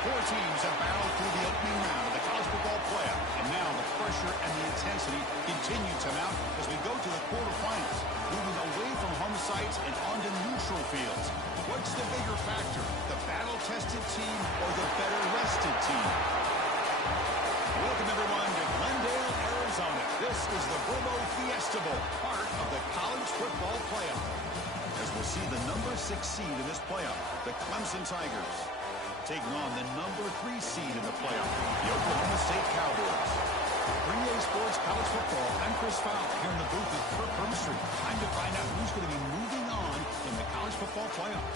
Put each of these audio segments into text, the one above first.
Four teams have battled through the opening round of the college football playoff, and now the pressure and the intensity continue to mount as we go to the quarterfinals, moving away from home sites and onto neutral fields. What's the bigger factor, the battle-tested team or the better-rested team? Welcome, everyone, to Glendale, Arizona. This is the Fiesta Bowl, part of the college football playoff. As we'll see the number 6 seed in this playoff, the Clemson Tigers, taking on the number 3 seed in the playoff, the Oklahoma State Cowboys. 3A Sports College Football, I'm Chris Fowler here in the booth with Kirk Hermstreet. Time to find out who's going to be moving on in the college football playoff.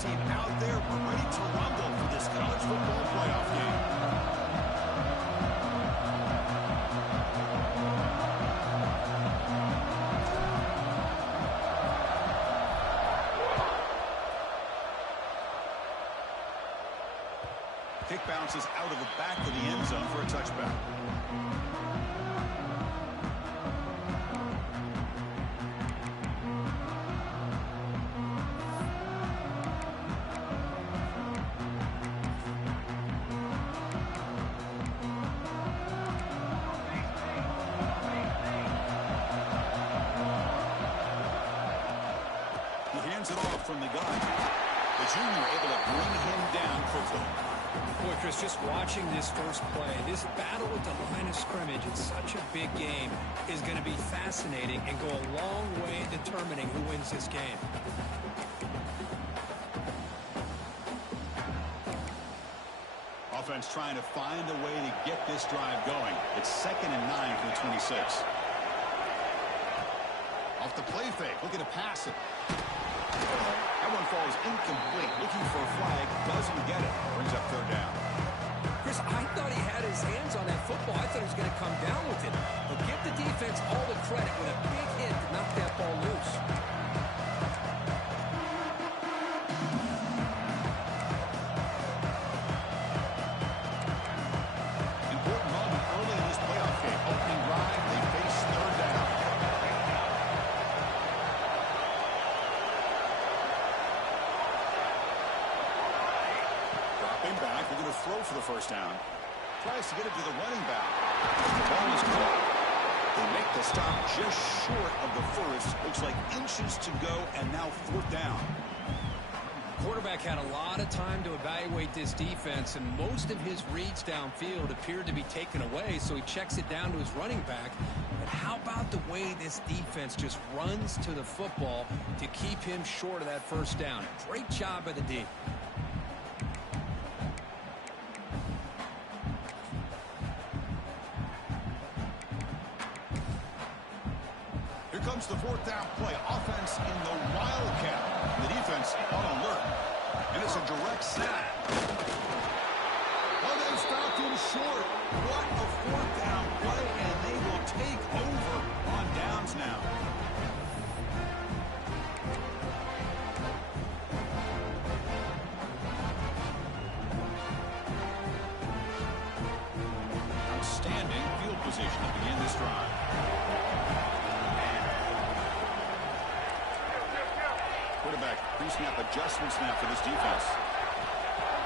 Team out there, we're ready to rumble for this college football playoff game. Kick bounces out of the back of the end zone for a touchback. It off from the gun. The junior able to bring him down quickly. Boy, Chris, just watching this first play, this battle at the line of scrimmage, it's such a big game, is going to be fascinating and go a long way in determining who wins this game. Offense trying to find a way to get this drive going. It's 2nd and 9 for the 26. Off the play fake, looking to pass it. That one falls incomplete. Looking for a flag, doesn't get it. Brings up 3rd down. Chris, I thought he had his hands on that football. I thought he was going to come down with it. But give the defense all the credit with a big hit to knock that ball loose. Important moment early in this playoff game. Opening drive, they face 3rd down. Back, they're going to throw for the 1st down. Tries to get it to the running back. The ball is caught. They make the stop just short of the 1st. Looks like inches to go, and now 4th down. Quarterback had a lot of time to evaluate this defense, and most of his reads downfield appeared to be taken away, so he checks it down to his running back. But how about the way this defense just runs to the football to keep him short of that 1st down? Great job by the D. Comes the 4th down play. Offense in the wildcat. The defense on alert. And it's a direct snap. Oh, they stopped him short. What a 4th down play, and they will take over on downs now. Outstanding field position to begin this drive. Quarterback pre-snap adjustments now for this defense.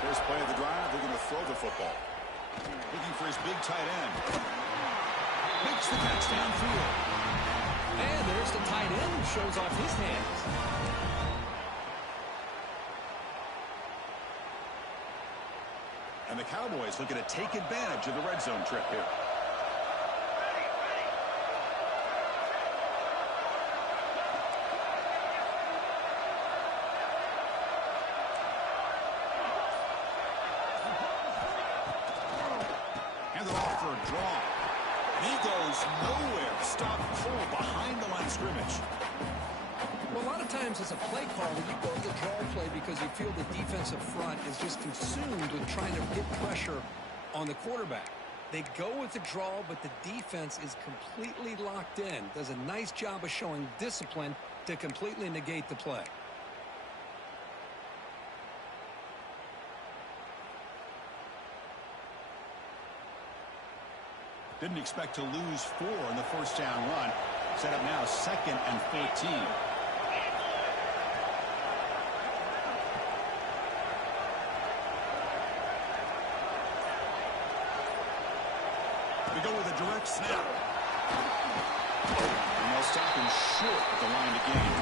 First play of the drive, they're going to throw the football. Looking for his big tight end. Makes the catch downfield. And there's the tight end who shows off his hands. And the Cowboys looking to take advantage of the red zone trip here. Draw. He goes nowhere. Stop full behind the line of scrimmage. Well, a lot of times as a play caller, you go to the draw play because you feel the defensive front is just consumed with trying to get pressure on the quarterback. They go with the draw, but the defense is completely locked in. Does a nice job of showing discipline to completely negate the play. Didn't expect to lose 4 in the first down run. Set up now 2nd and 14. We go with a direct snap. And they'll stop him short at the line of gain.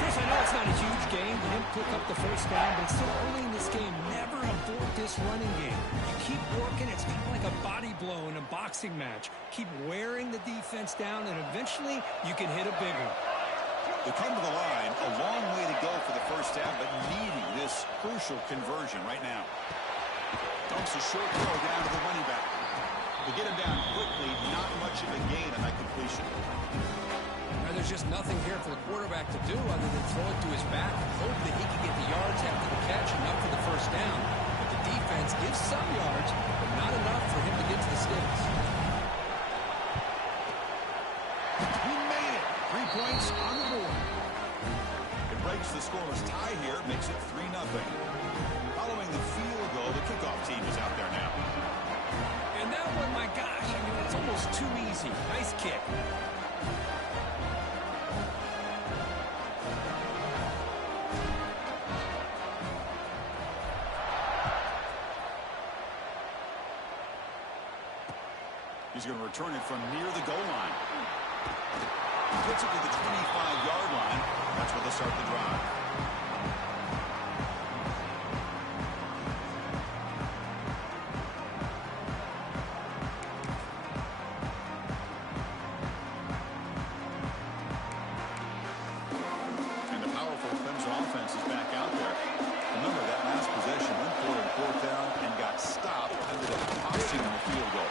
Chris, I know it's not a huge game. They didn't pick up the first down, but it's still early in this game. Never abort this running game. You keep working. It's kind of like a body blow in a boxing match. Keep wearing the defense down, and eventually you can hit a big one. They come to the line. A long way to go for the first down, but needing this crucial conversion right now. Dumps a short throw down to the running back. To get him down quickly, not much of a gain on that completion. There's just nothing here for the quarterback to do other than throw it to his back and hope that he can get the yards after the catch enough for the first down. But the defense gives some yards, but not enough for him to get to the sticks. He made it. 3 points on the board. It breaks the scoreless tie here, makes it 3-0. Following the field goal, the kickoff team is out there now. And that one, my gosh, I mean, it's almost too easy. Nice kick. He's going to return it from near the goal line. He gets it to the 25-yard line. That's where they'll start the drive. And the powerful Clemson offense is back out there. Remember, that last possession went for it 4th down and got stopped, ended up costing them a field goal.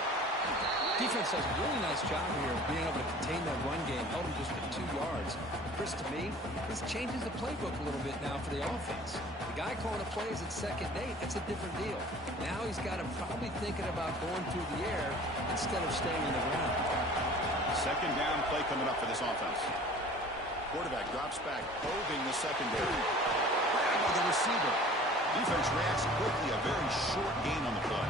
Defense does a really nice job here of being able to contain that run game, held him just for 2 yards. Chris, to me, this changes the playbook a little bit now for the offense. The guy calling the plays at 2nd and 8, that's a different deal. Now he's got him probably thinking about going through the air instead of staying in the ground. 2nd down play coming up for this offense. Quarterback drops back, probing the secondary. Grab by the receiver. Defense reacts quickly, a very short gain on the play.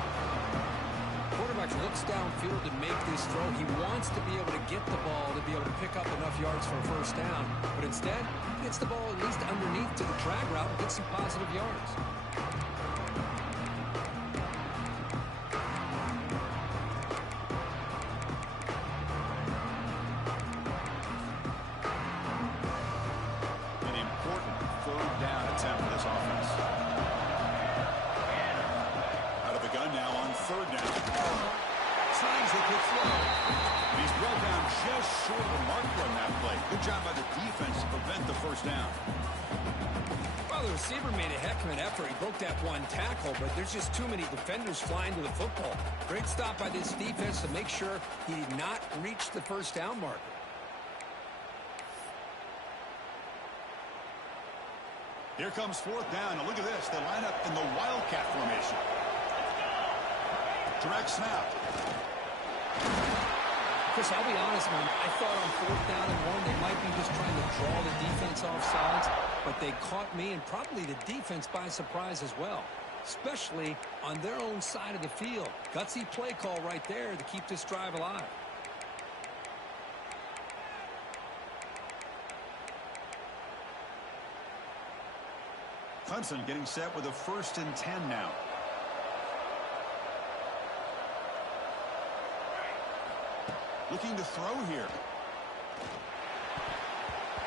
Quarterback looks downfield to make this throw. He wants to be able to get the ball to be able to pick up enough yards for a first down. But instead, he gets the ball at least underneath to the drag route and gets some positive yards. An important 3rd down attempt for this offense. Out of the gun now on 3rd down. Signs the quick throw. He's brought down just short of the marker on that play. Good job by the defense to prevent the first down. Well, the receiver made a heck of an effort. He broke that one tackle, but there's just too many defenders flying to the football. Great stop by this defense to make sure he did not reach the first down marker. Here comes 4th down. And look at this. They line up in the Wildcat formation. Direct snap. Chris, I'll be honest, man. I thought on 4th down and 1, they might be just trying to draw the defense off sides, but they caught me and probably the defense by surprise as well, especially on their own side of the field. Gutsy play call right there to keep this drive alive. Clemson getting set with a 1st and 10 now. Looking to throw here.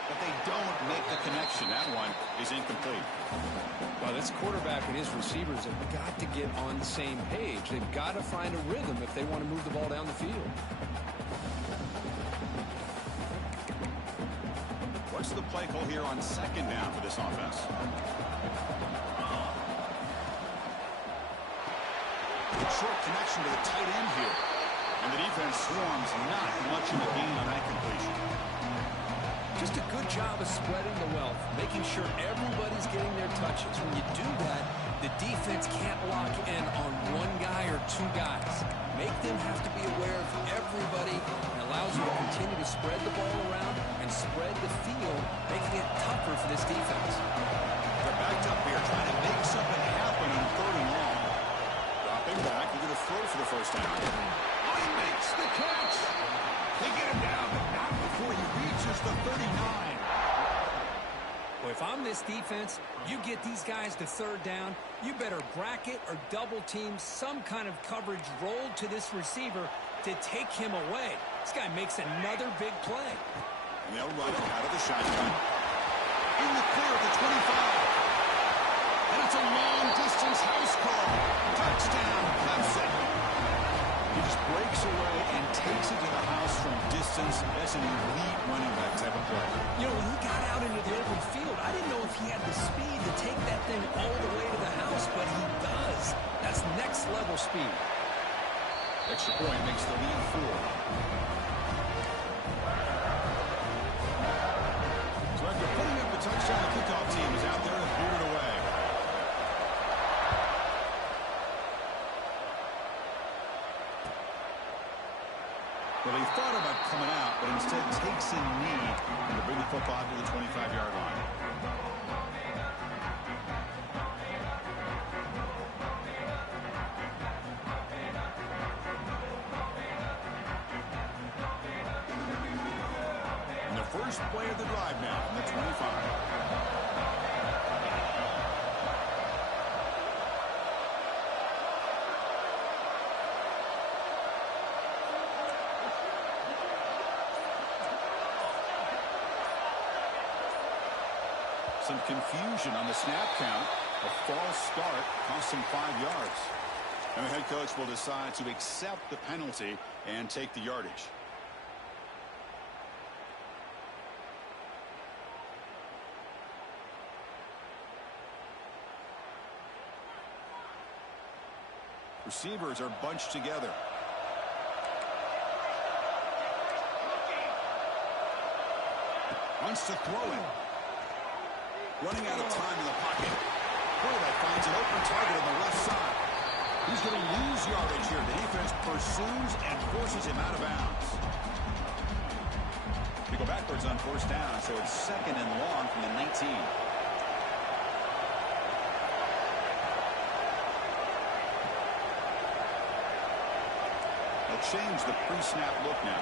But they don't make the connection. That one is incomplete. Well, this quarterback and his receivers have got to get on the same page. They've got to find a rhythm if they want to move the ball down the field. What's the play call here on 2nd down for this offense? Short connection to the tight end here. And the defense swarms not much of a gain on that completion. Just a good job of spreading the wealth, making sure everybody's getting their touches. When you do that, the defense can't lock in on one guy or two guys. Make them have to be aware of everybody and allows you to continue to spread the ball around and spread the field, making it tougher for this defense. They're backed up here trying to make something happen on 3rd and long. Dropping back, they're going to throw for the first down. Oh, he makes the catch. They get him down, but not before he reaches the 39. Well, if I'm this defense, you get these guys to 3rd down, you better bracket or double team some kind of coverage rolled to this receiver to take him away. This guy makes another big play. And they'll run it out of the shotgun. In the clear at the 25. And it's a long-distance house call. Touchdown, Clemson. He just breaks away and takes it to the house from distance. That's an elite running back type of play. You know, when he got out into the open field, I didn't know if he had the speed to take that thing all the way to the house, but he does. That's next-level speed. Extra point makes the lead 4. So after putting up the touchdown, the kickoff team is out there to boot it away. Well, he thought about coming out, but instead takes a knee to bring the football to the 25-yard line. And the first play of the drive now from the 25. Some confusion on the snap count. A false start cost him 5 yards. And the head coach will decide to accept the penalty and take the yardage. Receivers are bunched together. Wants to throw it. Running out of time in the pocket. Quarterback finds an open target on the left side. He's going to lose yardage here. The defense pursues and forces him out of bounds. They go backwards on 1st down, so it's 2nd and long from the 19. They'll change the pre-snap look now.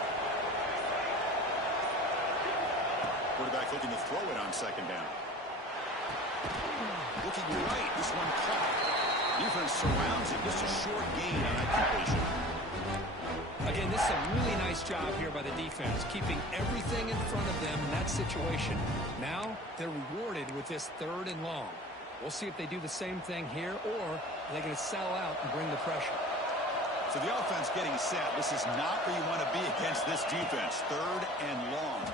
Quarterback looking to throw it on 2nd down. Looking right, this one caught. Defense surrounds it. Just a short gain on that completion. Again, this is a really nice job here by the defense, keeping everything in front of them in that situation. Now, they're rewarded with this 3rd and long. We'll see if they do the same thing here, or are they going to sell out and bring the pressure. So the offense getting set. This is not where you want to be against this defense. 3rd and long.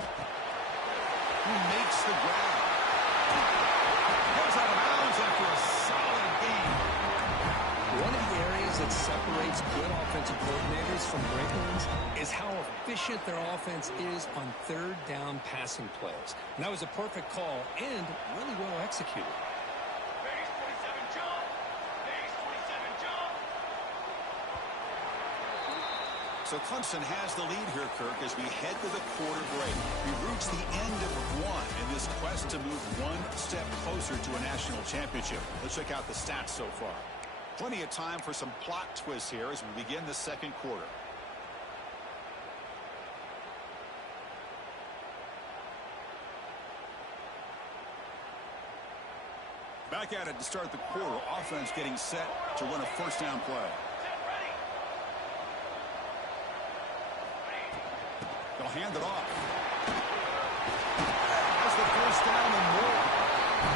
Who makes the grab? Goes out of bounds after a solid game. One of the areas that separates good offensive coordinators from great ones is how efficient their offense is on 3rd down passing plays. And that was a perfect call and really well executed. So Clemson has the lead here, Kirk, as we head to the quarter break. We reach the end of 1 in this quest to move one step closer to a national championship. Let's check out the stats so far. Plenty of time for some plot twists here as we begin the 2nd quarter. Back at it to start the quarter. Offense getting set to run a 1st down play. They'll hand it off. That's the 1st down and more.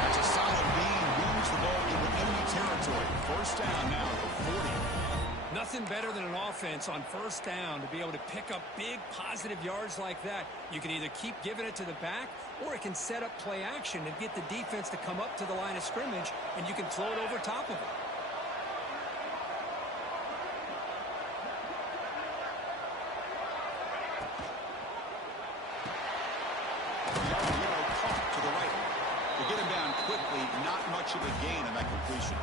That's a solid gain. Moves the ball into enemy territory. 1st down now at the 40. Nothing better than an offense on 1st down to be able to pick up big positive yards like that. You can either keep giving it to the back, or it can set up play action and get the defense to come up to the line of scrimmage, and you can throw it over top of it. Not much of a gain in that completion.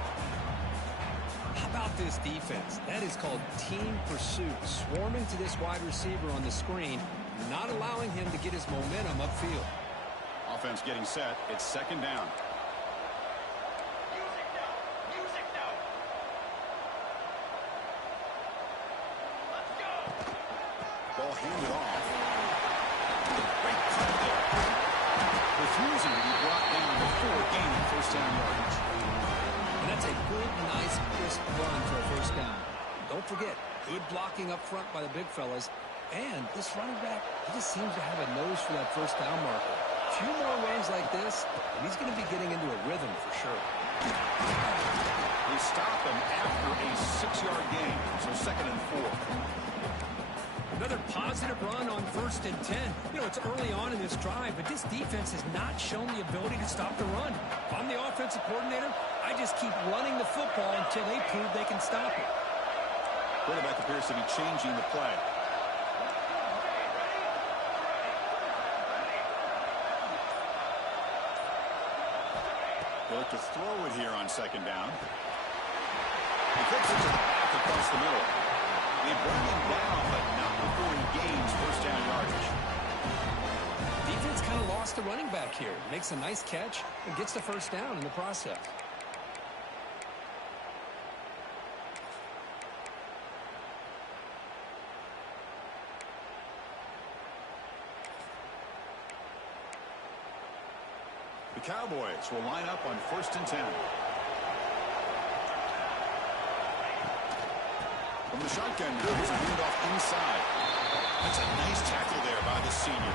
about this defense? That is called team pursuit. Swarming to this wide receiver on the screen, not allowing him to get his momentum upfield. Offense getting set. It's second down. Ball handed off. Great cut there. Refusing to be brought down before gaining first down yardage. And that's a good, nice, crisp run for a first down. Don't forget, good blocking up front by the big fellas. And this running back, he just seems to have a nose for that first down marker. A few more runs like this, and he's going to be getting into a rhythm for sure. They stop him after a 6-yard gain, so second and 4. Another positive run on 1st and 10. You know, it's early on in this drive, but this defense has not shown the ability to stop the run. If I'm the offensive coordinator, I just keep running the football until they prove they can stop it. Quarterback appears to be changing the play. They look to throw it here on second down. He kicks it to the back across the middle. They bring him down, but not before he gains first down yardage. Defense kind of lost the running back here. Makes a nice catch and gets the first down in the process. The Cowboys will line up on 1st and 10. From the shotgun, there's a handoff inside. That's a nice tackle there by the senior.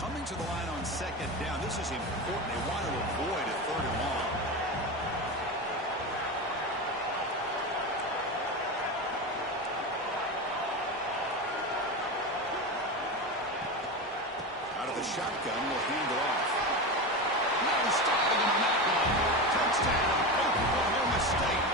Coming to the line on second down. This is important. They want to avoid a 3rd and long. Out of the shotgun, will hand it off. No stopping him on that one. Touchdown. No mistake.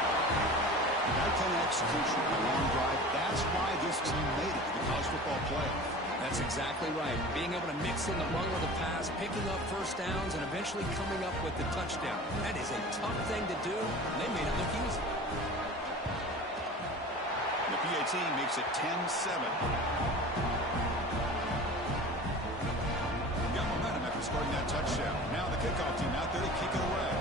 That kind of execution on a long drive, that's why this team made it to the college football playoff. That's exactly right. Being able to mix in the run with the pass, picking up first downs, and eventually coming up with the touchdown. That is a tough thing to do, and they made it look easy. The PAT makes it 10-7. Got momentum after scoring that touchdown. Now the kickoff team out there to kick it away.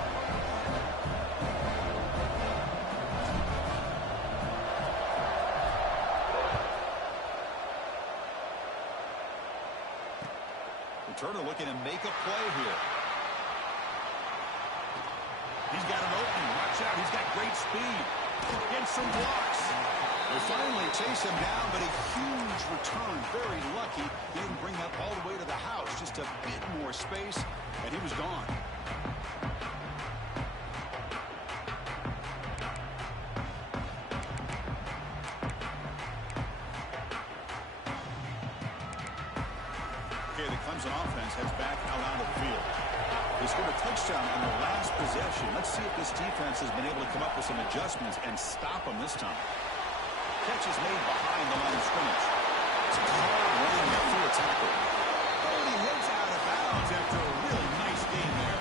Turner looking to make a play here. He's got an opening. Watch out. He's got great speed. Gets some blocks. They finally chase him down, but a huge return. Very lucky. He didn't bring that all the way to the house. Just a bit more space, and he was gone. The Clemson offense heads back out onto the field. They scored a touchdown on the last possession. Let's see if this defense has been able to come up with some adjustments and stop them this time. Catch is made behind the line of scrimmage. It's a hard run there through a tackle. Oh, and he heads out of bounds after a really nice game there.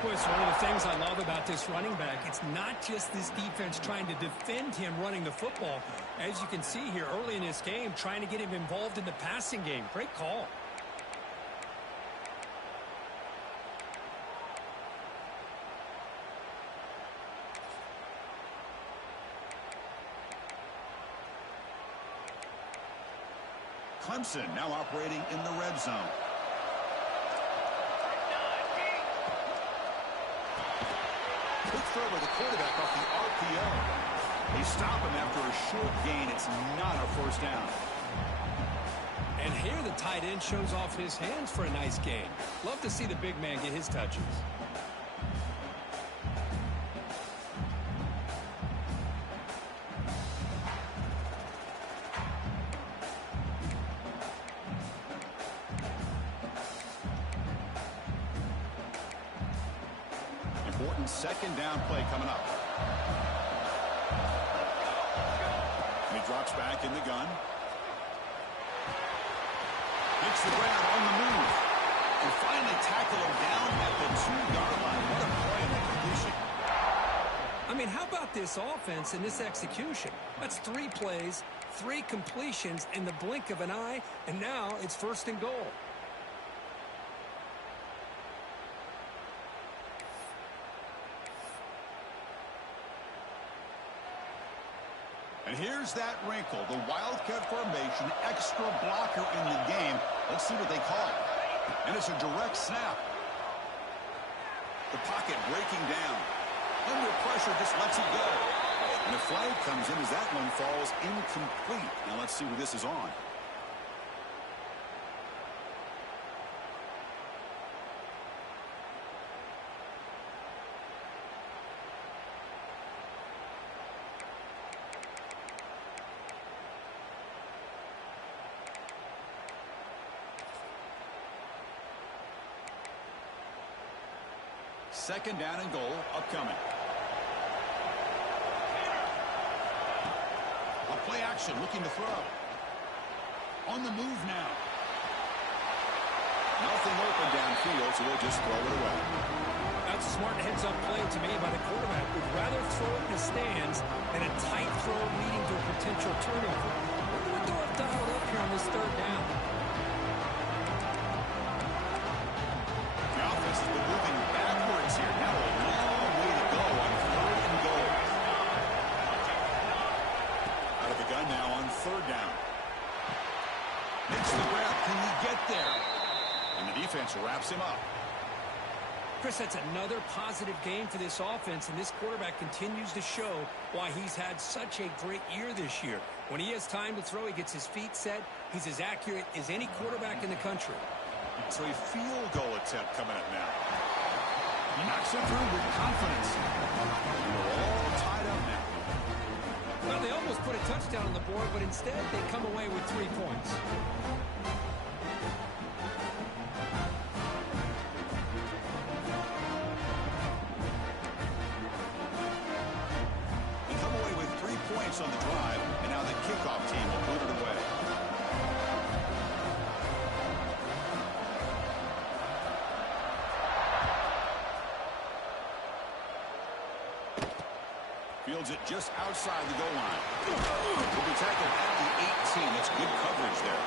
Boy, it's one of the things I love about this running back. It's not just this defense trying to defend him running the football. As you can see here early in this game, trying to get him involved in the passing game. Great call. Clemson now operating in the red zone. Quick throw by the quarterback off the RPO. They stop him after a short gain. It's not a first down. And here the tight end shows off his hands for a nice gain. Love to see the big man get his touches. Important second down play coming up. He drops back in the gun. Makes the ground on the move. And finally tackle him down at the 2-yard line. What a play. And how about this offense and this execution? That's 3 plays, 3 completions in the blink of an eye, and now it's 1st and goal. And here's that wrinkle, the Wildcat formation, extra blocker in the game. Let's see what they call. And it's a direct snap. The pocket breaking down. Under pressure, just lets it go. And a flag comes in as that one falls incomplete. Now let's see what this is on. Second down and goal upcoming. A play action looking to throw. On the move now. Nothing open downfield, so we'll just throw it away. That's a smart heads-up play to me by the quarterback. Would rather throw it in the stands than a tight throw leading to a potential turnover. Wonder what they'll have dialed up here on this 3rd down. The offense has been moving backwards here. Now a long way to go on 3rd and goal. Out of the gun now on 3rd down. Makes the grab. Can he get there? And the defense wraps him up. Chris, that's another positive game for this offense, and this quarterback continues to show why he's had such a great year this year. When he has time to throw, he gets his feet set. He's as accurate as any quarterback in the country. So a field goal attempt coming up now. Knocks it through with confidence. We're all tied up now. Well, they almost put a touchdown on the board, but instead they come away with 3 points. They come away with 3 points on the drive, and now the kickoff team will put it away. Fields it just outside the goal line. Will be tackled at the 18. That's good coverage there.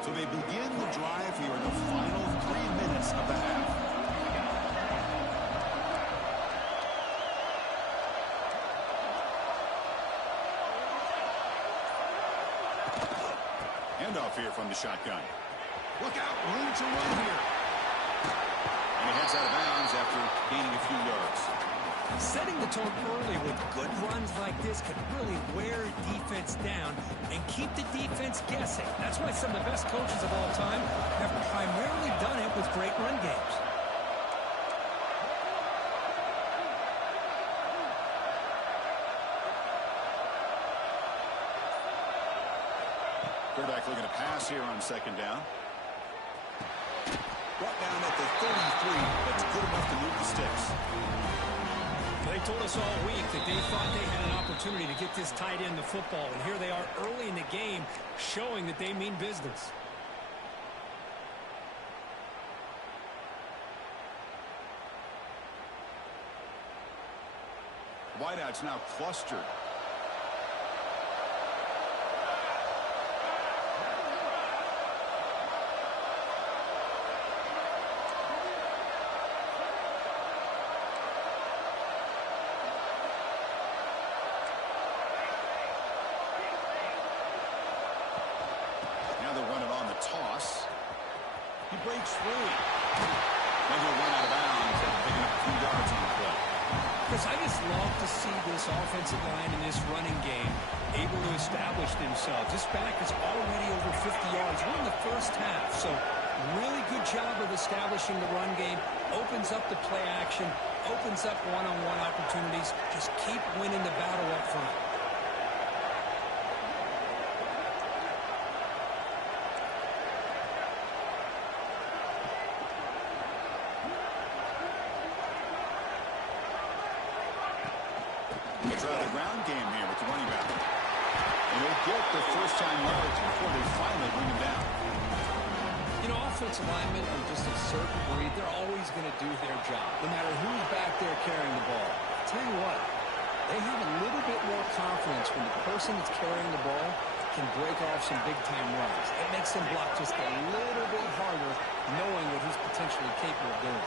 So they begin the drive here in the final 3 minutes of the half. Handoff here from the shotgun. Look out, room to run here. And he heads out of bounds after gaining a few yards. Setting the tone early with good runs like this could really wear defense down and keep the defense guessing. That's why some of the best coaches of all time have primarily done it with great run games. Quarterback looking to pass here on 2nd down. Brought down at the 33. That's good enough to move the sticks. They told us all week that they thought they had an opportunity to get this tight end the football, and here they are early in the game showing that they mean business. Wideouts now clustered. Toss. He breaks free. Then he'll run out of bounds after picking up a few yards on the play. Chris, I just love to see this offensive line in this running game able to establish themselves. This back is already over 50 yards. We're in the first half, so really good job of establishing the run game. Opens up the play action, opens up one-on-one opportunities. Just keep winning the battle up front. Try the ground game here with the running back. And he'll get the first-time yards before they finally bring him down. You know, offensive linemen are just a certain breed. They're always going to do their job, no matter who's back there carrying the ball. I'll tell you what, they have a little bit more confidence when the person that's carrying the ball can break off some big-time runs. It makes them block just a little bit harder, knowing what he's potentially capable of doing.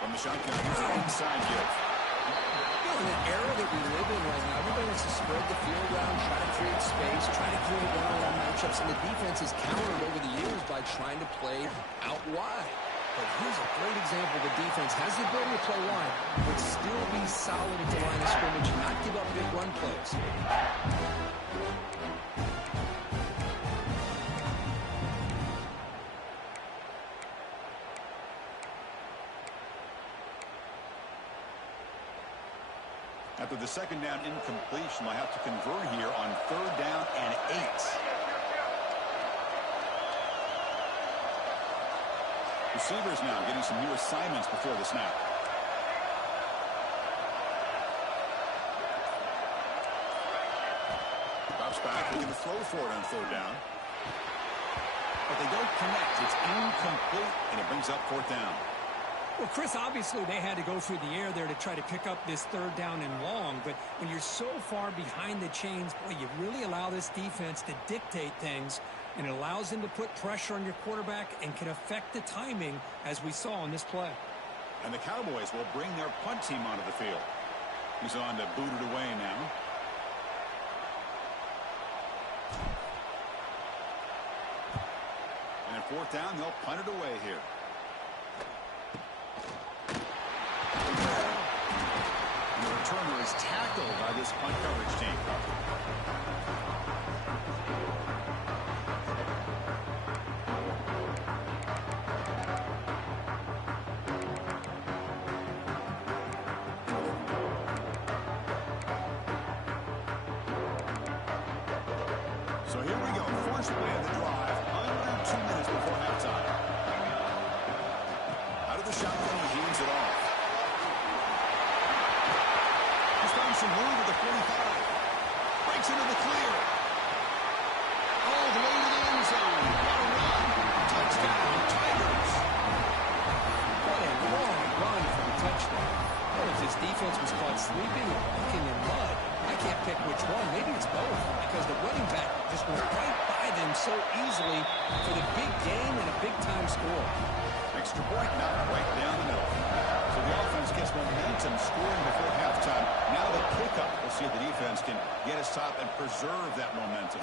From the shotgun, here's an inside give. In the era that we live in right now, everybody wants to spread the field around, try to create space, try to create one-on-one matchups, and the defense has countered over the years by trying to play out wide. But here's a great example. The defense has the ability to play wide, but still be solid at the line of scrimmage and not give up big run plays. After the second down incompletion, I have to convert here on 3rd down and 8. Receivers now getting some new assignments before the snap. Drops back, looking to throw for it on 3rd down. But they don't connect. It's incomplete, and it brings up 4th down. Well, Chris, obviously they had to go through the air there to try to pick up this 3rd down and long, but when you're so far behind the chains, boy, you really allow this defense to dictate things, and it allows them to put pressure on your quarterback and can affect the timing, as we saw on this play. And the Cowboys will bring their punt team onto the field. He's on to boot it away now. And at 4th down, they'll punt it away here. And the returner is tackled by this punt coverage team. So here we go. First play of the drive, under 2 minutes before halftime. Out of the shotgun, he hands it off. He's found some room at the 45. Breaks into the clear. All the way to the end zone. What a run. Touchdown, Tigers. What a long run for the touchdown. What if this defense was caught sleeping or walking in mud? I can't pick which one. Maybe it's both, because the running back just went right by them so easily for the big gain and a big-time score. Extra point knocked right down the middle. So the offense gets momentum scoring before halftime. Now the pickup. We'll see if the defense can get us top and preserve that momentum.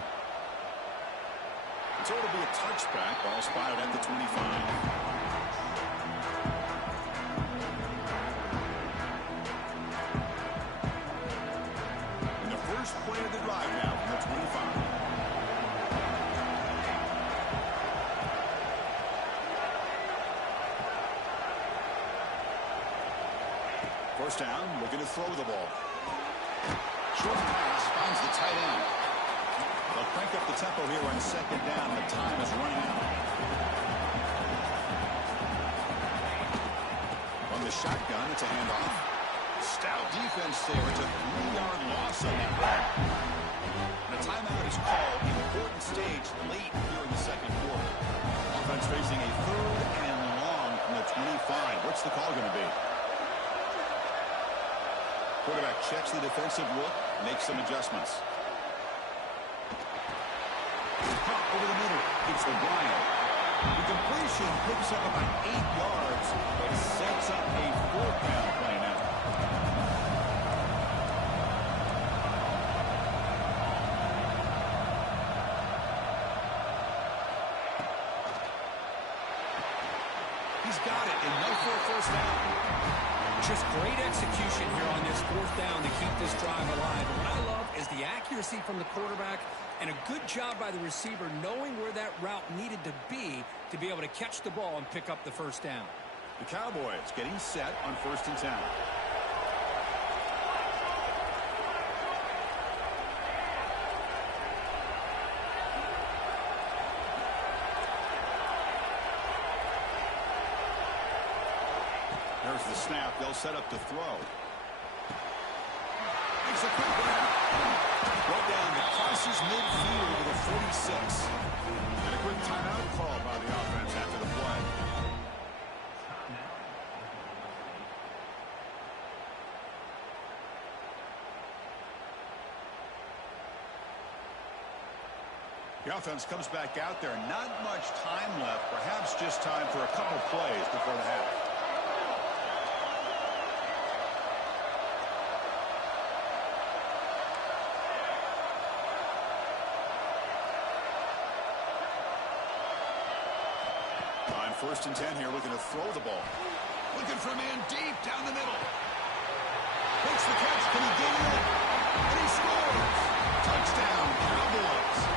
So it'll be a touchback. Ball spotted at the 25. First play of the drive now from the 25. First down, looking to throw the ball. Short pass finds the tight end. They'll crank up the tempo here on 2nd down. The time is running out. From the shotgun, it's a handoff. Stout defense there. It's a 3-yard loss on that run. And a timeout is called. Important stage late here in the second quarter. Offense facing a 3rd and long from the 25. What's the call going to be? Quarterback checks the defensive look, makes some adjustments. Pop over the middle. It's O'Brien. The completion picks up about 8 yards, but sets up a 4th down play now. He's got it, and no for a 1st down. Just great execution here on this 4th down to keep this drive alive. And what I love is the accuracy from the quarterback and a good job by the receiver knowing where that route needed to be able to catch the ball and pick up the 1st down. The Cowboys getting set on 1st and 10. There's the snap. They'll set up to throw. Makes a quick grab. Brought down to crosses midfield to the 46. And a quick timeout call by the offense after the play. The offense comes back out there. Not much time left. Perhaps just time for a couple plays before the half. On 1st and 10 here, looking to throw the ball. Looking for a man deep down the middle. Makes the catch. Can he get in? And he scores. Touchdown, Cowboys.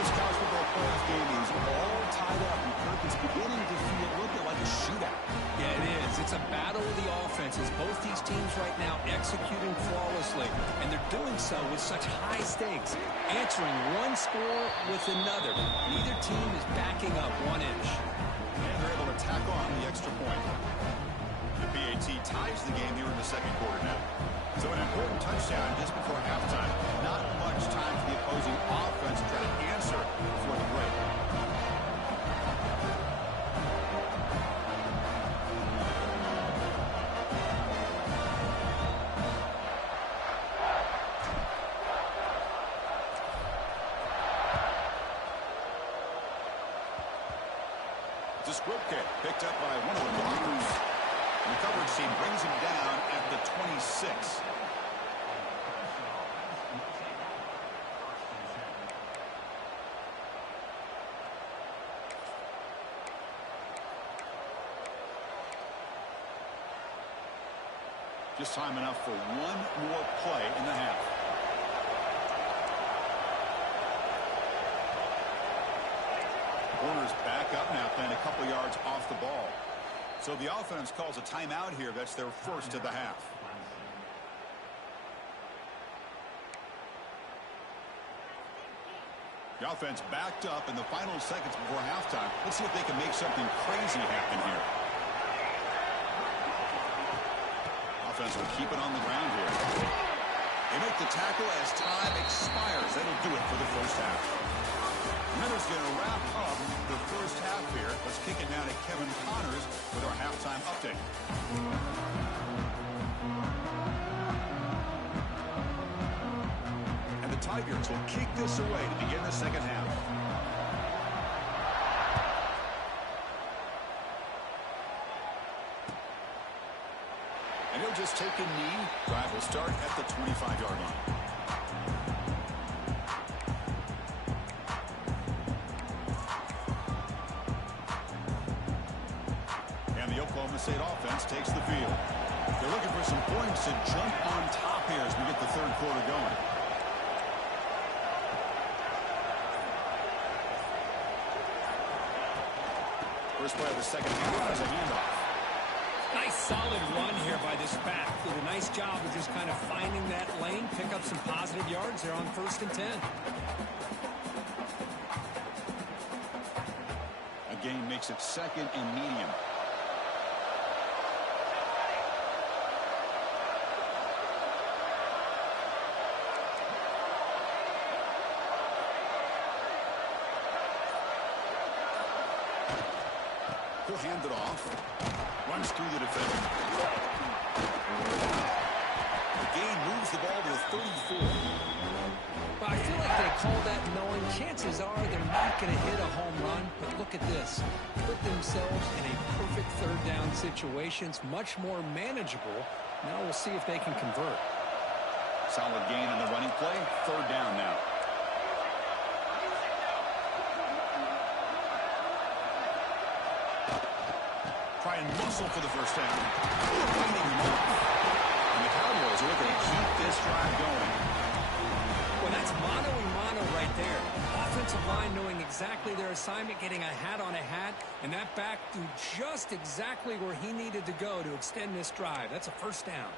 This college football playoff game is all tied up, and Kirk is beginning to feel a little bit like a shootout. Yeah, it is. It's a battle of the offenses. Both these teams right now executing flawlessly, and they're doing so with such high stakes, answering one score with another. Neither team is backing up 1 inch. And they're able to tack on the extra point. The PAT ties the game here in the second quarter now. So an important touchdown just before halftime. Not much time for the opposing offense to try to answer before the break. It's a squib kick picked up by one of the blockers. And the coverage team brings him down at the 26. Just time enough for one more play in the half. Corner's back up now, playing a couple yards off the ball. So the offense calls a timeout here. That's their first of the half. The offense backed up in the final seconds before halftime. Let's see if they can make something crazy happen here. Offense will keep it on the ground here. They make the tackle as time expires. That'll do it for the first half. Miller's going to wrap up the first half here. Let's kick it down to Kevin Connors with our halftime update. And the Tigers will kick this away to begin the second half. And he'll just take a knee. Drive will start at the 25-yard line. State offense takes the field. They're looking for some points to jump on top here as we get the third quarter going. First play of the second half is a handoff. Nice solid run here by this back. Did a nice job of just kind of finding that lane, pick up some positive yards there on 1st and 10. A gain makes it second and medium. He'll hand it off. Runs through the defender. The gain moves the ball to the 34. Well, I feel like they call that knowing chances are they're not going to hit a home run. But look at this. Put themselves in a perfect third down situation. It's much more manageable. Now we'll see if they can convert. Solid gain on the running play. Third down now. Try and muscle for the first down. And the Cowboys are looking to keep this drive going. Well, that's mano-a-mano right there. Offensive line knowing exactly their assignment, getting a hat on a hat, and that back do just exactly where he needed to go to extend this drive. That's a first down.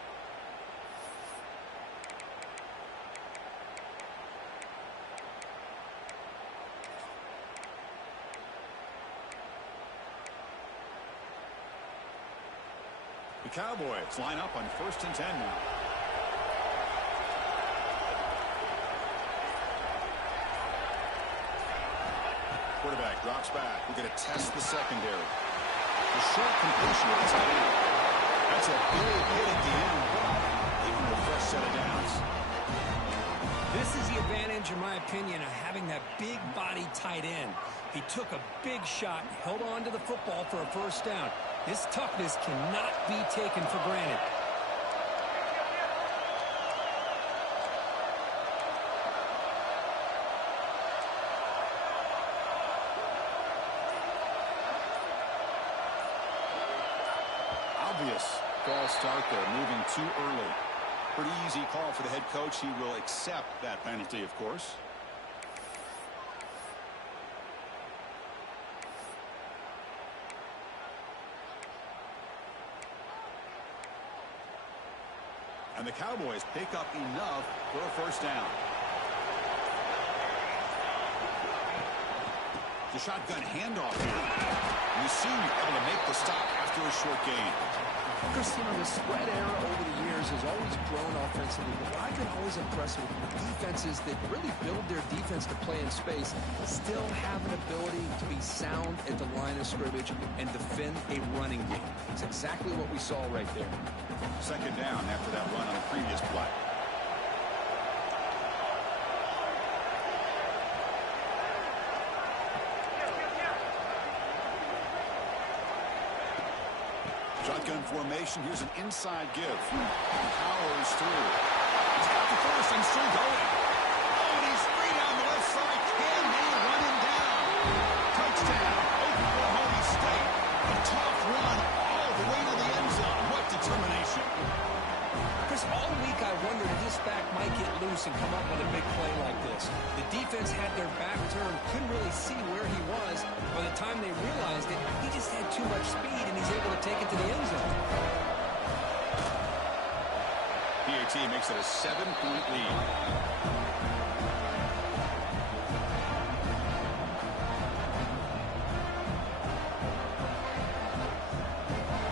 The Cowboys line up on 1st and 10 now. quarterback drops back. We're going to test the secondary. The short completion of the tight end. That's a big hit at the end, but even a fresh set of downs. This is the advantage, in my opinion, of having that big body tight end. He took a big shot, held on to the football for a first down. This toughness cannot be taken for granted. Obvious false start there, moving too early. Pretty easy call for the head coach. He will accept that penalty, of course. And the Cowboys pick up enough for a first down. The shotgun handoff here. You seem able to make the stop after a short gain. Chris, you know, the spread era over the years has always grown offensively, but what I've been always impressed with defenses that really build their defense to play in space still have an ability to be sound at the line of scrimmage and defend a running game. It's exactly what we saw right there. Second down after that run on the previous play. Shotgun formation. Here's an inside give. Powers through. He's got the first and still going. Oh, and he's free down the left side. Can they run him down? Touchdown, Oklahoma State. A tough run all the way to the end zone. What determination. Chris, all week I wondered if this back might get loose and come up with a big play like this. The defense had their back turned, couldn't really see where he was. By the time they realized it, he just had too much speed, and he's able to take it to the end zone. PAT makes it a 7-point lead.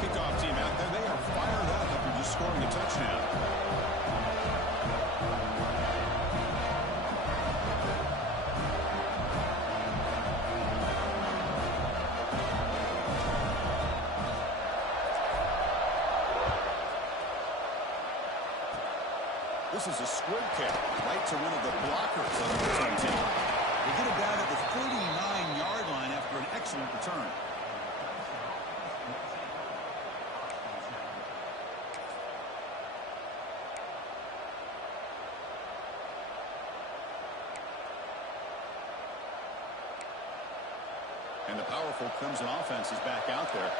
Kickoff team out there. They are fired up after just scoring a touchdown. This is a squib kick right to one of the blockers of the return team. They get it down at the 49-yard line after an excellent return. And the powerful Clemson offense is back out there.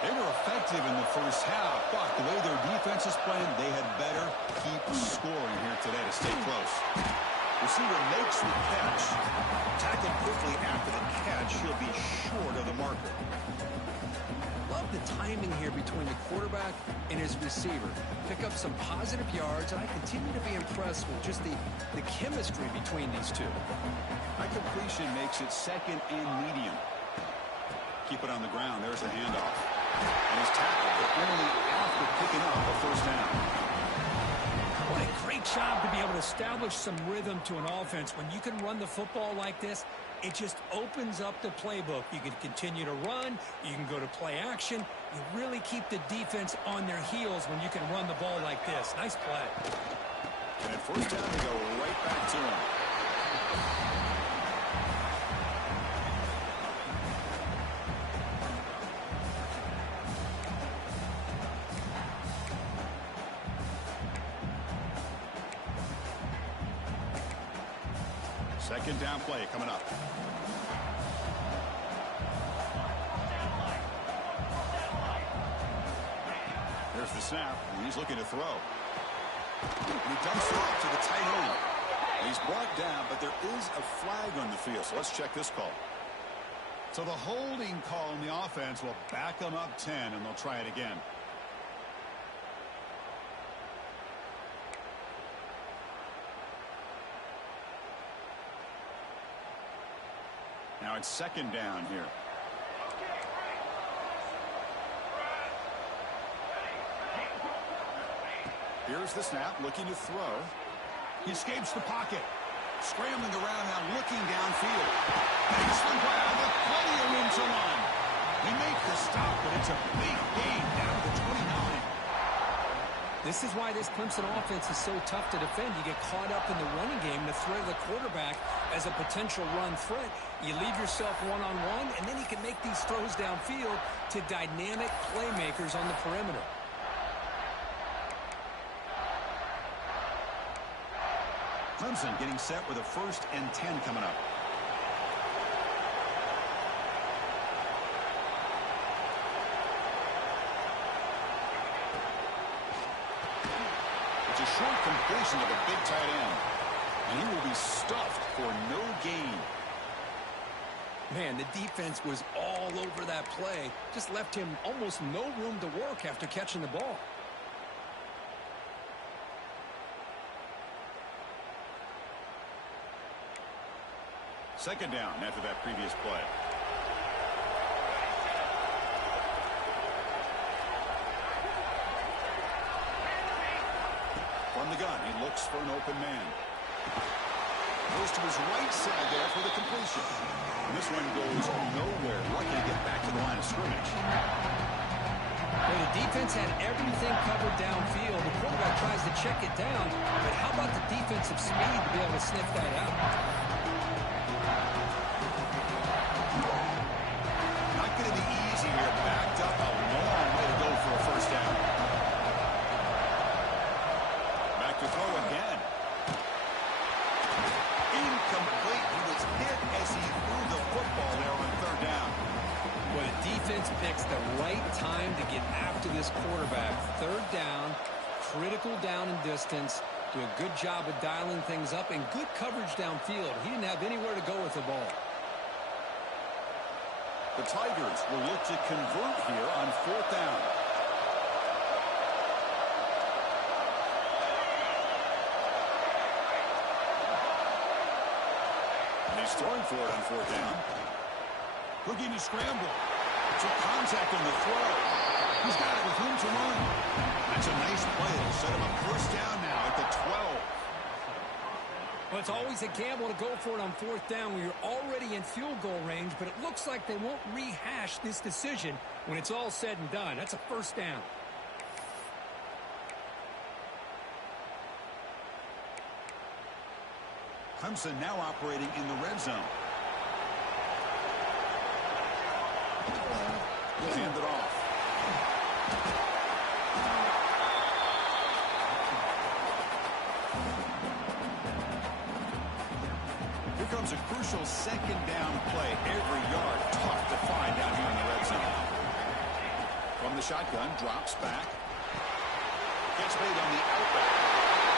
They were effective in the first half, but the way their defense is playing, they had better keep scoring here today to stay close. Receiver makes the catch. Tackled quickly after the catch. He'll be short of the marker. Love the timing here between the quarterback and his receiver. Pick up some positive yards, and I continue to be impressed with just the chemistry between these two. High completion makes it second and medium. Keep it on the ground. There's the handoff. And he's tackled, but only after picking up a first down. What a great job to be able to establish some rhythm to an offense. When you can run the football like this, it just opens up the playbook. You can continue to run. You can go to play action. You really keep the defense on their heels when you can run the ball like this. Nice play. And first down, they go right back to him. Second down play coming up. There's the snap, and he's looking to throw. And he dumps it off to the tight end. He's brought down, but there is a flag on the field, so let's check this call. So the holding call in the offense will back them up 10, and they'll try it again. Now it's second down here. Here's the snap, looking to throw. He escapes the pocket. Scrambling around now, looking downfield. Makes the grab with plenty of room to run. They make the stop, but it's a big gain down to the 29. This is why this Clemson offense is so tough to defend. You get caught up in the running game, the threat of the quarterback as a potential run threat. You leave yourself one-on-one, and then you can make these throws downfield to dynamic playmakers on the perimeter. Clemson getting set with a 1st and 10 coming up. It's a short completion of a big tight end. And he will be stuffed for no gain. Man, the defense was all over that play. Just left him almost no room to work after catching the ball. Second down after that previous play. From the gun, he looks for an open man. Goes to his right side there for the completion. And this one goes nowhere. Lucky to get back to the line of scrimmage. Well, the defense had everything covered downfield. The quarterback tries to check it down. But how about the defensive speed to be able to sniff that out? Not going to be easy here. Backed up a long way to go for a first down. Back to throw again. Incomplete. He was hit as he threw the football there on 3rd down. Well, the defense picks the right time to get after this quarterback. 3rd down, critical down and distance. Do a good job of dialing things up and good coverage downfield. He didn't have anywhere to go with the ball. The Tigers will look to convert here on 4th down. And he's throwing for it on 4th down. Looking to scramble. Took contact on the throw. He's got it with room to run. That's a nice play. It'll set him up 1st down now at the 12. Well, it's always a gamble to go for it on 4th down when you're already in field goal range, but it looks like they won't rehash this decision when it's all said and done. That's a 1st down. Clemson now operating in the red zone. He'll hand it off. Here comes a crucial 2nd down play. Every yard tough to find down here in the red zone. From the shotgun, drops back. Gets made on the outlet.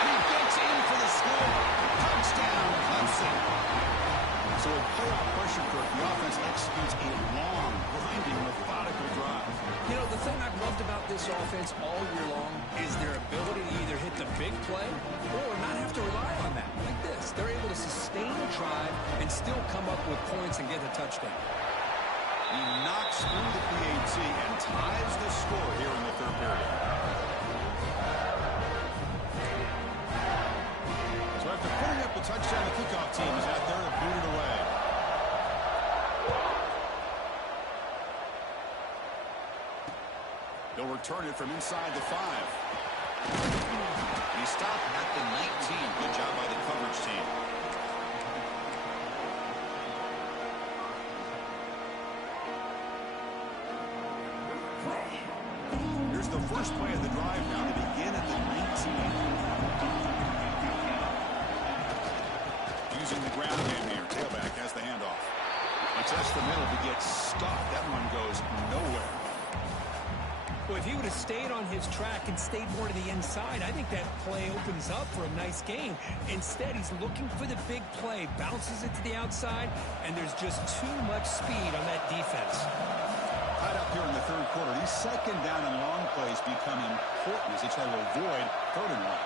And he gets in for the score. Touchdown, Clemson. So with playoff pressure curve, the offense executes a long, grinding, methodical drive. You know, the thing I've loved about this offense all year long is their ability to either hit the big play or not have to rely on that. Like this. They're able to sustain a drive and still come up with points and get a touchdown. He knocks through the PAT and ties the score here in the 3rd period. So after putting up a touchdown, the kickoff team is out there to boot it away. They'll return it from inside the 5. He stopped at the 19. Good job by the coverage team. Here's the first play of the drive now to begin at the 19. Using the ground game here. Tailback has the handoff. He tests the middle to get stopped. That one goes nowhere. Well, if he would have stayed on his track and stayed more to the inside, I think that play opens up for a nice game. Instead, he's looking for the big play, bounces it to the outside, and there's just too much speed on that defense. Tied up here in the 3rd quarter. These 2nd down and long plays become important as they try to avoid 3rd and 1.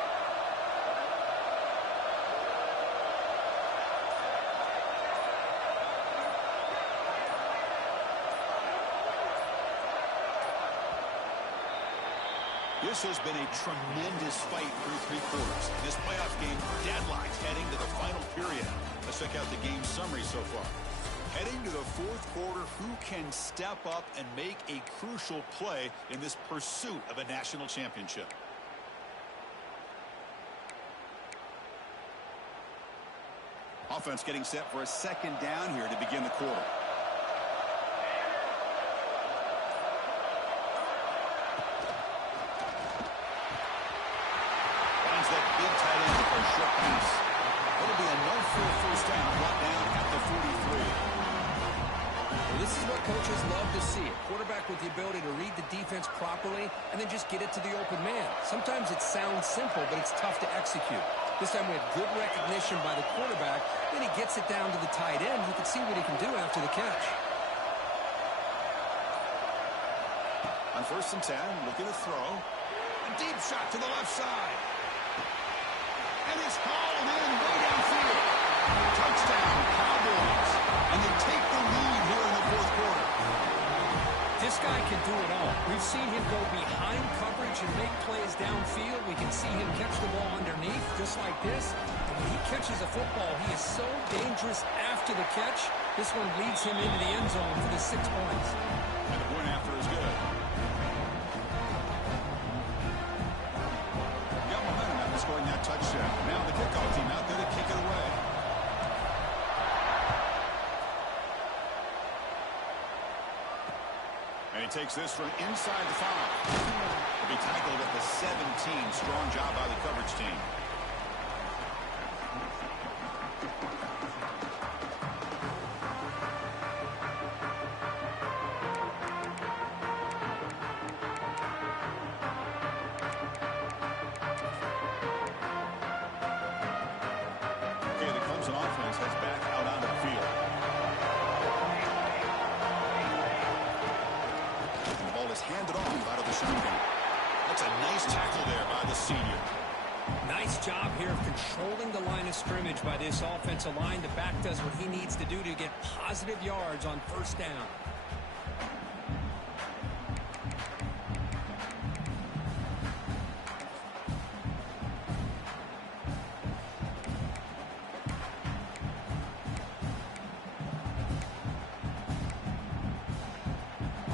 This has been a tremendous fight through 3 quarters. This playoff game deadlocked heading to the final period. area. Let's check out the game summary so far. Heading to the fourth quarter, who can step up and make a crucial play in this pursuit of a national championship? Offense getting set for a second down here to begin the quarter. Finds that big tight end for a short pass. It'll be enough for a first down, brought down at the 43. Well, this is what coaches love to see. A quarterback with the ability to read the defense properly and then just get it to the open man. Sometimes it sounds simple, but it's tough to execute. This time we have good recognition by the quarterback. Then he gets it down to the tight end. You can see what he can do after the catch. On 1st and 10, looking to throw. A deep shot to the left side. And it's hauled in way downfield. Touchdown, Cowboys. And they take the lead here in the fourth quarter. This guy can do it all. We've seen him go behind coverage and make plays downfield. We can see him catch the ball underneath, just like this. When he catches a football, he is so dangerous after the catch. This one leads him into the end zone for the 6 points. And the point after is good. Got momentum after scoring that touchdown. Now the kickoff team out there to kick it away. And he takes this from inside the 5. He'll be tackled at the 17. Strong job by the coverage team. Okay, the Clemson offense heads back out onto the field. Handed off out of the shotgun. That's a nice tackle there by the senior. Nice job here of controlling the line of scrimmage by this offensive line. The back does what he needs to do to get positive yards on first down.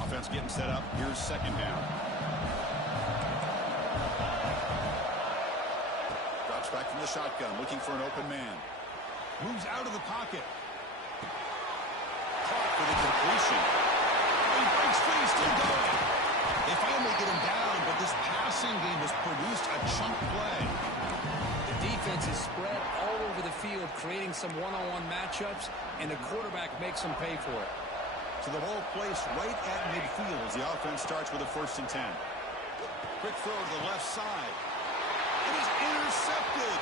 Offense getting set up. Here's second down. Drops back from the shotgun, looking for an open man. Moves out of the pocket. Caught for the completion. He breaks free, still going. They finally get him down, but this passing game has produced a chunk play. The defense is spread all over the field, creating some one-on-one matchups, and the quarterback makes them pay for it. So the ball placed right at midfield as the offense starts with a 1st and 10. Quick throw to the left side. It is intercepted.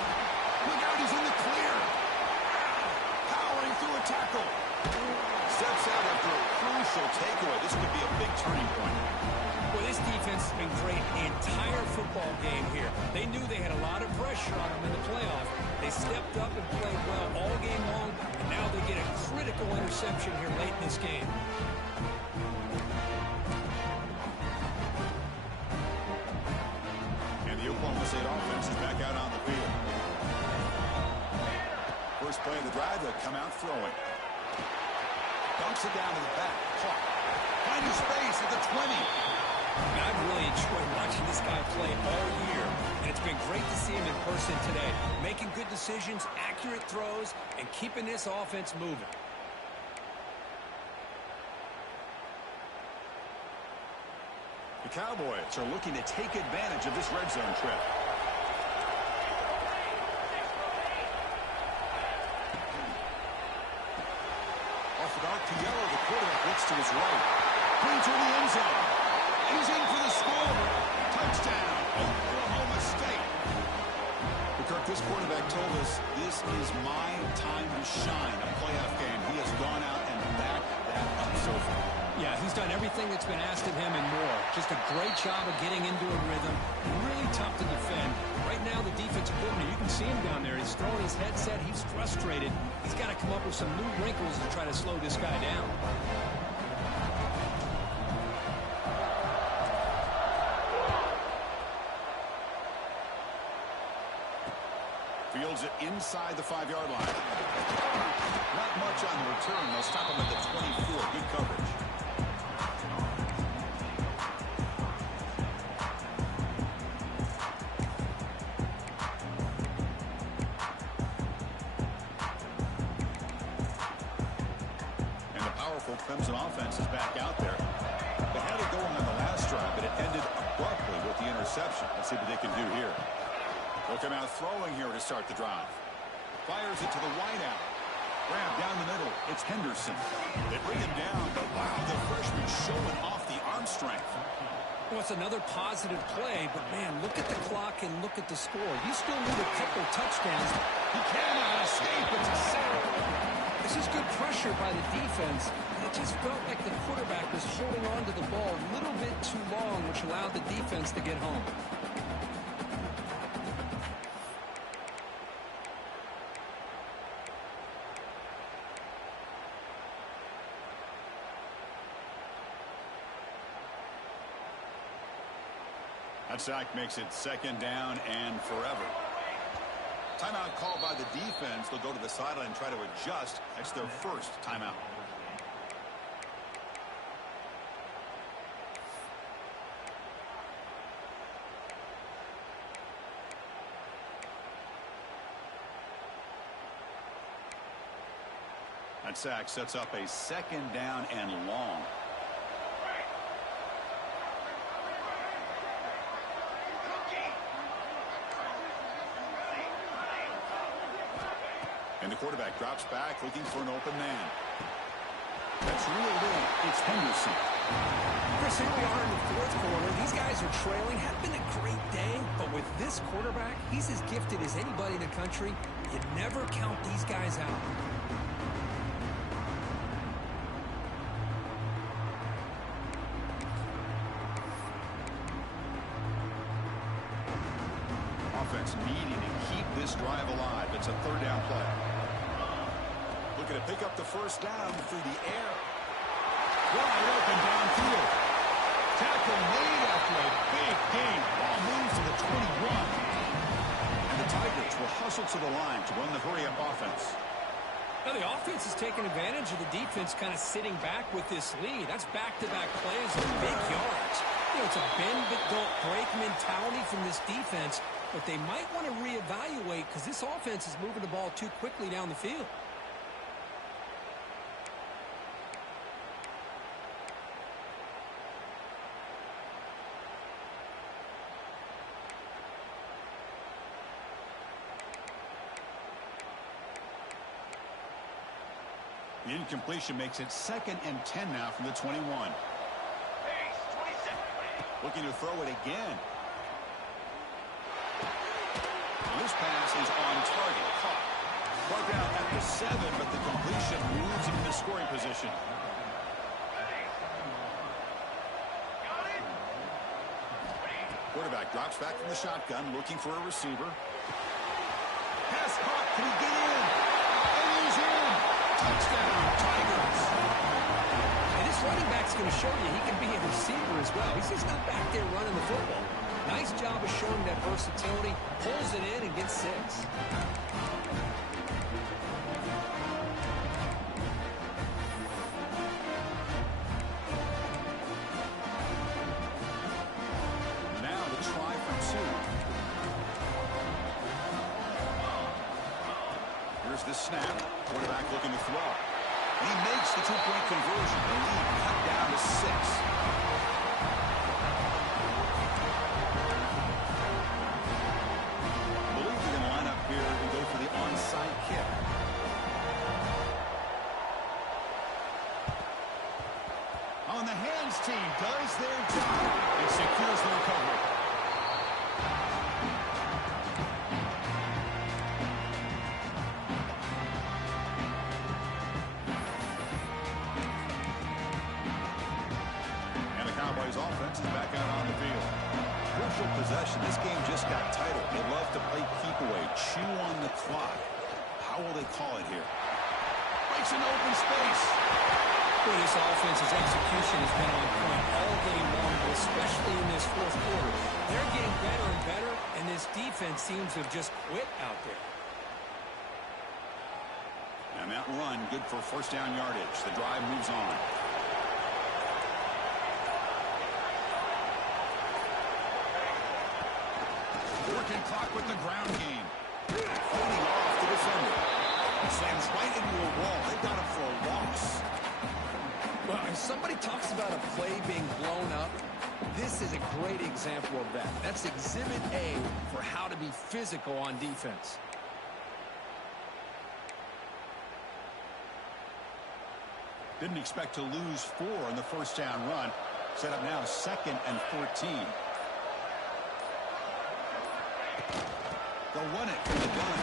Look out, he's in the clear. Powering through a tackle. Steps out after a crucial takeaway. This could be a big turning point. Well, this defense has been great the entire football game here. They knew they had a lot of pressure on them in the playoff. They stepped up and played well all game long, and now they get a critical interception here late in this game. And the Oklahoma State offense is back out on the field. First play of the drive, they'll come out throwing. Dumps it down to the back. Caught. Finding space at the 20. I've really enjoyed watching this guy play all year, and it's been great to see him in person today, making good decisions, accurate throws, and keeping this offense moving. The Cowboys are looking to take advantage of this red zone trip. Off the arc to Yellow, the quarterback looks to his right. Brings her in the end zone. He's in for the score. Touchdown, Oklahoma State. But Kirk, this quarterback told us this is my time to shine. A playoff game. He has gone out and backed that up so far. Yeah, he's done everything that's been asked of him and more. Just a great job of getting into a rhythm. Really tough to defend. Right now, the defensive coordinator, you can see him down there. He's throwing his headset. He's frustrated. He's got to come up with some new wrinkles to try to slow this guy down. Fields it inside the 5-yard line. Not much on the return. They'll stop him at the 24. Good coverage. And the powerful Clemson offense is back out there. They had it going on the last drive, but it ended abruptly with the interception. Let's see what they can do here. They'll come out throwing here to start the drive. Fires it to the wideout. Grab down the middle. It's Henderson. They bring him down, but wow, the freshman showing off the arm strength. Well, it's another positive play, but man, look at the clock and look at the score. You still need a couple touchdowns. He cannot escape. It's a sack. This is good pressure by the defense. It just felt like the quarterback was holding on to the ball a little bit too long, which allowed the defense to get home. That sack makes it 2nd down and forever. Timeout called by the defense. They'll go to the sideline and try to adjust. That's their first timeout. That sack sets up a 2nd down and long. And the quarterback drops back looking for an open man. That's reeled in. It's Henderson. Chris, here we are in the 4th quarter. These guys are trailing. Had been a great day, but with this quarterback, he's as gifted as anybody in the country. You never count these guys out. Offense needing to keep this drive alive. It's a 3rd down play. Looking to pick up the 1st down through the air. Wide open downfield. Tackle made after a big gain. Ball moves to the 21. And the Tigers will hustle to the line to run the hurry-up offense. Now the offense is taking advantage of the defense kind of sitting back with this lead. That's back-to-back plays of big yards. You know, it's a bend but don't break mentality from this defense, but they might want to reevaluate because this offense is moving the ball too quickly down the field. The incompletion makes it 2nd and 10 now from the 21. Looking to throw it again. This pass is on target. Caught. Brought down at the 7, but the completion moves him into scoring position. Quarterback drops back from the shotgun, looking for a receiver. Pass caught. Can he get in? And he's in. Touchdown, Tigers. And this running back's going to show you he can be a receiver as well. He's just not back there running the football. Nice job of showing that versatility. Pulls it in and gets 6. Now the try for 2. Here's the snap. Quarterback looking to throw. And he makes the 2-point conversion. The lead cut down to 6. On the hands team does their job and secures the recovery. And the Cowboys offense is back out on the field. Crucial possession. This game just got tighter. They love to play keep away, chew on the clock. How will they call it here? Breaks into open space. Boy, this offense's execution has been on point all game long, but especially in this fourth quarter. They're getting better and better, and this defense seems to have just quit out there. And that run, good for first down yardage. The drive moves on. Working clock with the ground game. Holding off the defender. Slams right into a wall. They got him for a loss. Well, if somebody talks about a play being blown up, this is a great example of that. That's Exhibit A for how to be physical on defense. Didn't expect to lose 4 on the first down run. Set up now 2nd and 14. They'll run it from the gun.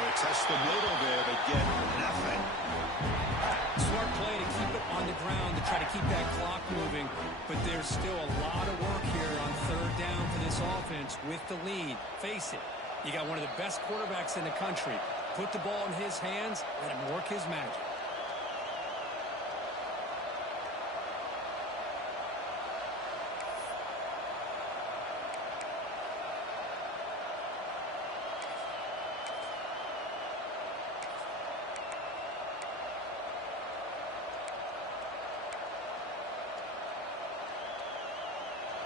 They test the middle there, but get nothing. Smart play to keep it on the ground to try to keep that clock moving, but there's still a lot of work here on third down for this offense with the lead. Face it, you got one of the best quarterbacks in the country. Put the ball in his hands, let him work his magic.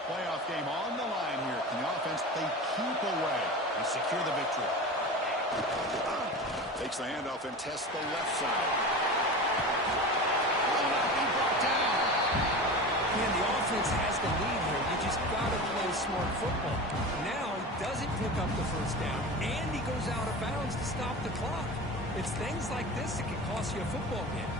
Playoff game on the line here. Can the offense play keep away and secure the victory? Takes the handoff and tests the left side. Will not be brought down. Man, the offense has the lead here. You just got to play smart football. Now he doesn't pick up the first down, and he goes out of bounds to stop the clock. It's things like this that can cost you a football game.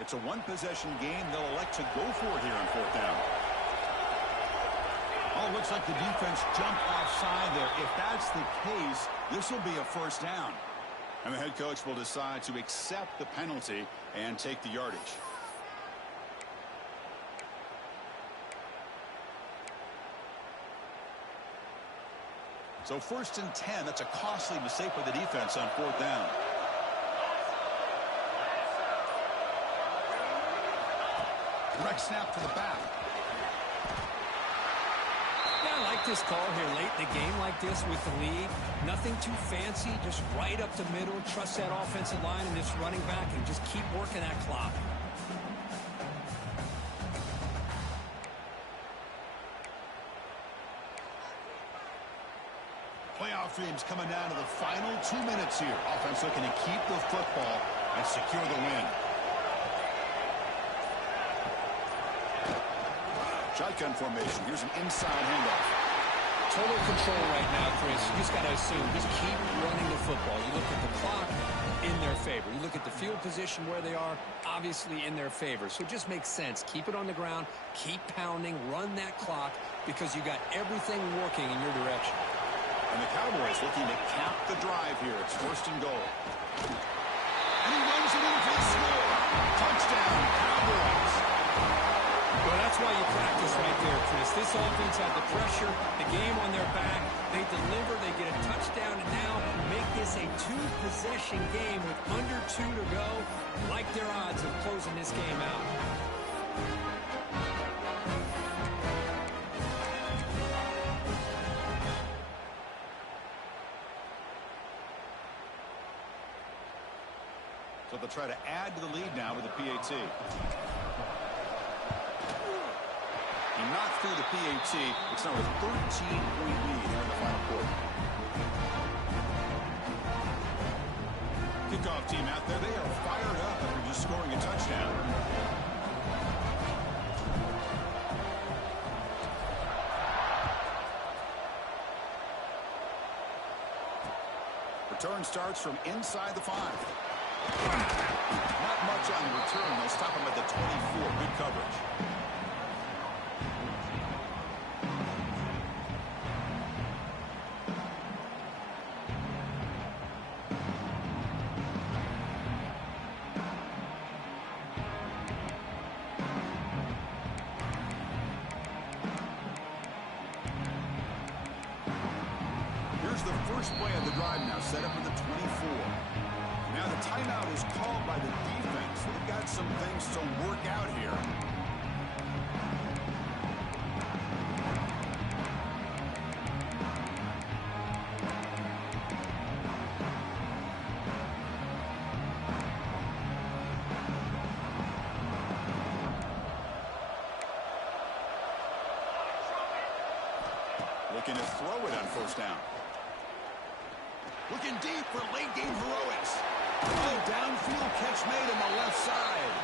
It's a one-possession game. They'll elect to go for it here on fourth down. Oh, it looks like the defense jumped offside there. If that's the case, this will be a first down. And the head coach will decide to accept the penalty and take the yardage. So 1st and 10, that's a costly mistake by the defense on fourth down. Direct snap to the back. Yeah, I like this call here late in the game like this with the lead. Nothing too fancy, just right up the middle. Trust that offensive line and this running back and just keep working that clock. Playoff dreams coming down to the final 2 minutes here. Offense looking to keep the football and secure the win. Shotgun formation. Here's an inside handoff. Total control right now, Chris. You just got to assume. Just keep running the football. You look at the clock, in their favor. You look at the field position where they are, obviously in their favor. So it just makes sense. Keep it on the ground. Keep pounding. Run that clock because you got everything working in your direction. And the Cowboys looking to cap the drive here. It's 1st and goal. And he runs it in for the score. Touchdown, Cowboys. Well, that's why you practice right there, Chris. This offense had the pressure, the game on their back. They deliver, they get a touchdown, and now make this a 2-possession game with under 2 to go. Like their odds of closing this game out. So they'll try to add to the lead now with the PAT. He knocked through the PAT. It's now a 13-point lead here in the final quarter. Kickoff team out there. They are fired up after just scoring a touchdown. Return starts from inside the 5. Not much on the return. They'll stop him at the 24. Good coverage. First play of the drive now, set up at the 24. Now the timeout is called by the defense. They've got some things to work out here. Looking to throw it on first down. Looking deep for late-game heroics. Oh, downfield catch made on the left side.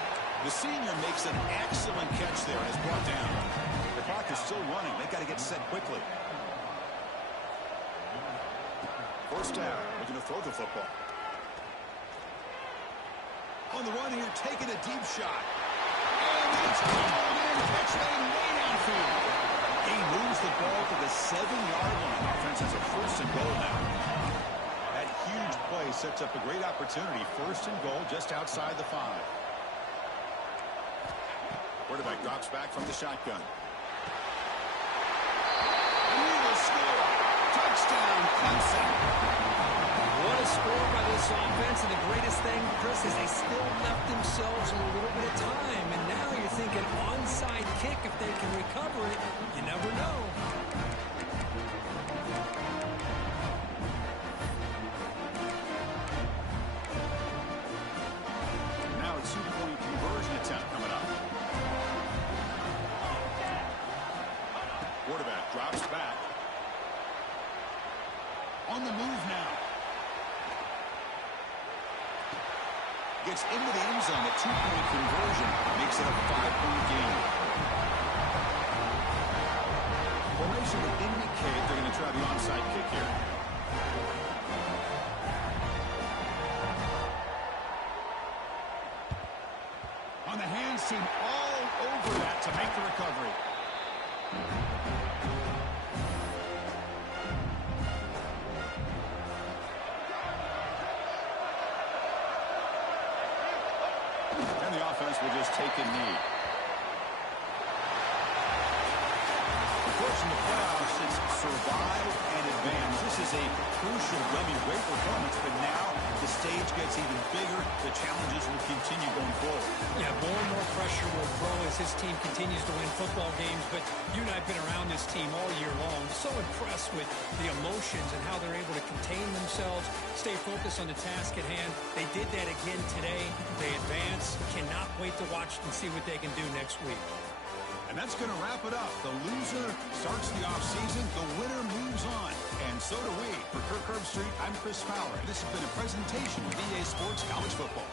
The senior makes an excellent catch there and is brought down. The clock is still running. They got to get set quickly. First down. Looking to throw the football. On the run here, taking a deep shot. And it's called in. Catch made way downfield. He moves the ball to the 7-yard line. Offense has a first and goal now. That huge play sets up a great opportunity. First and goal just outside the 5. Quarterback drops back from the shotgun. And he will score. Touchdown, Clemson. What a score by this offense, and the greatest thing, Chris, is they still left themselves a little bit of time, and now you're thinking onside kick if they can recover it. You never know. Now a 2-point conversion attempt coming up. Quarterback drops back. On the move now. Gets into the end zone. A 2-point conversion makes it a 5-point game. Formation would indicate they're going to try the onside kick here. On the hands team all over that to make the recovery. And the offense will just take a knee. Of course, in the playoffs, it's survive and advance. This is a crucial dummy. Great performance, but now the stage gets even bigger. The challenges will continue going forward. Yeah, more and more pressure will grow as his team continues to win football games, but you and I have been around this team all year long. So impressed with the emotions and how they're able to contain themselves, stay focused on the task at hand. They did that again today. They advance. Cannot wait to watch and see what they can do next week. And that's going to wrap it up. The loser starts the offseason. The winner moves on. And so do we. For Kirk Herbstreit, I'm Chris Fowler. This has been a presentation of EA Sports College Football.